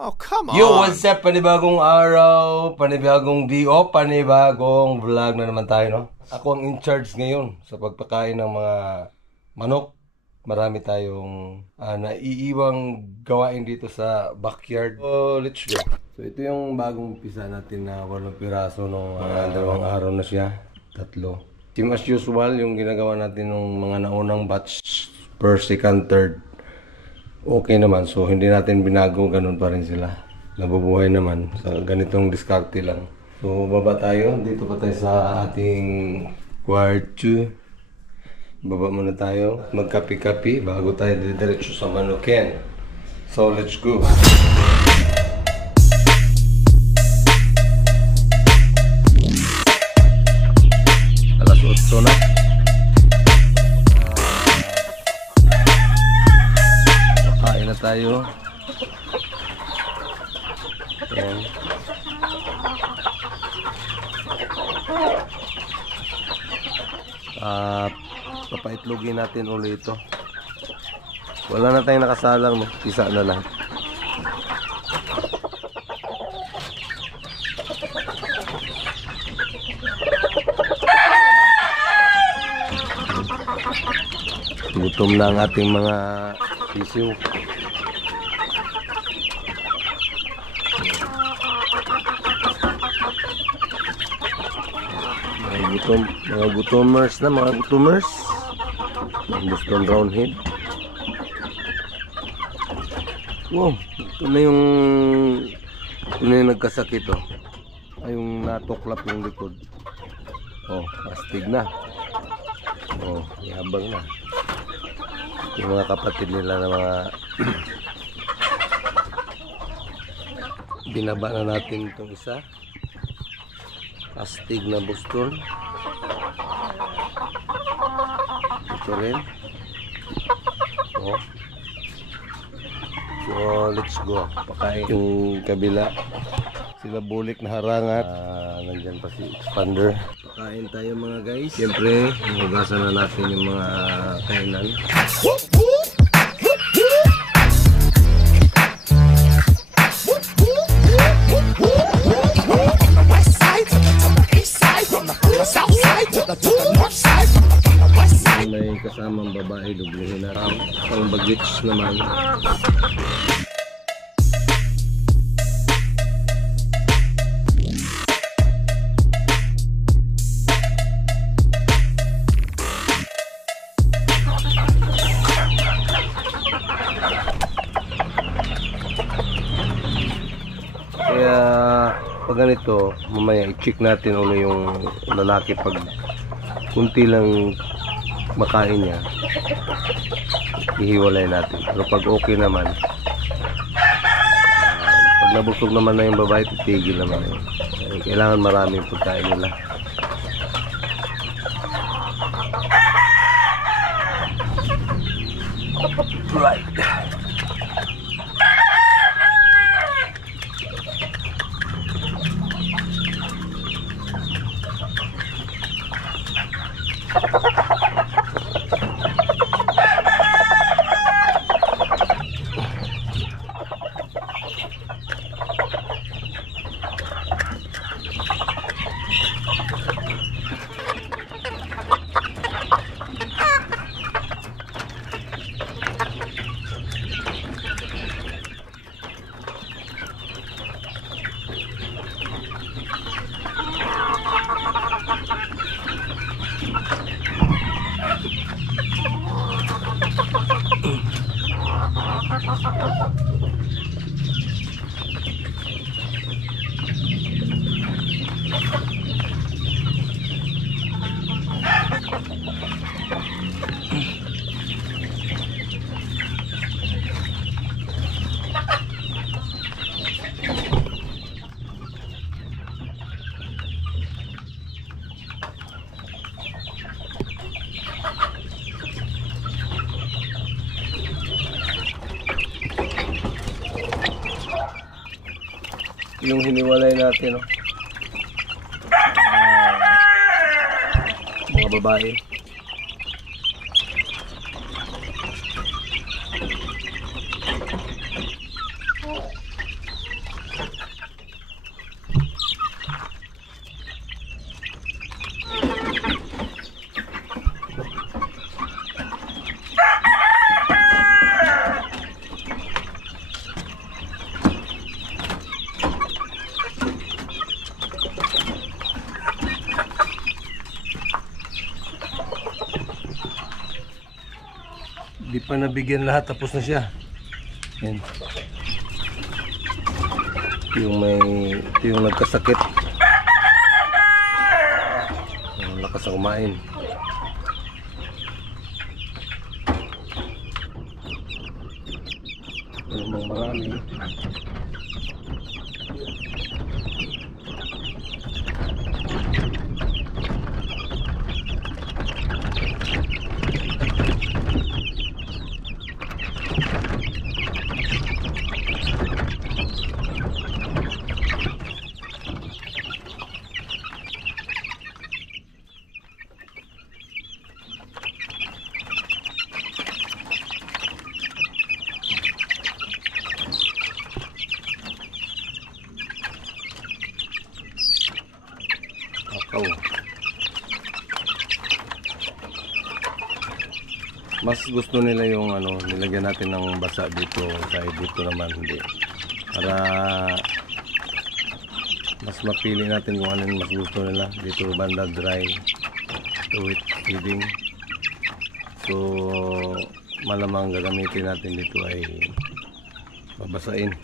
Oh, come on. Yo, what's up? Panibagong araw, panibagong DO, panibagong vlog na naman tayo, no? Ako ang in charge ngayon sa pagpakain ng mga manok. Marami tayong naiiwang gawain dito sa backyard. So, let's go. So, ito yung bagong umpisa natin na 8 piraso nung 2 araw na siya. 3. Same as usual, yung ginagawa natin nung mga naunang batch, first, second, third. Okay naman, so hindi natin binago, ganun pa rin sila. Nabubuhay naman sa ganitong diskarte lang. So baba tayo, dito pa tayo sa ating kwarto. Baba muna tayo, magkapi-kapi bago tayo diretso sa manukin. So let's go. Alas 8 na. Na tayo. Ayan. Papaitlogin natin ulit ito. Wala na tayong nakasalang, no? Isa na lang. Gutom na ang ating mga sisiw. Mga gutomers na, mga gutomers. Boston Roundhead. Wow, ito na yung nagkasakit, oh. Ay, yung natuklap yung likod. Oh, astig na. Oh, yabang na. Yung mga kapatid nila na mga binaba na natin itong isa. Astig na Boston. Ito rin. Oh. So let's go. Pakain yung kabila. Sila bulik na harangat. Nandyan pa si expander. Pakain tayo mga guys. Siyempre, hugasan na natin yung mga kainan. May kasamang babae, dublihin natin. Pang bagets naman. Kaya pag ganito, mamaya i-check natin ulit yung lalaki pag kunti lang makain niya, ihiwalay natin. Pero pag okay naman, pag nabusog naman na yung babae, titigil naman yun. Kailangan maraming pagkain nila. Right. Yung hiniwalay natin, no? Mga babae. pa nabigyan lahat, tapos na siya. Yan. Ito yung nagkasakit. Ang lakas na kumain. Yung marami. Mas gusto nila yung nilagyan natin ng basa dito, kaya dito naman hindi. Para mas mapili natin kung ano yung mas gusto nila. Dito banda dry to wet feeding. So malamang gagamitin natin dito ay babasain.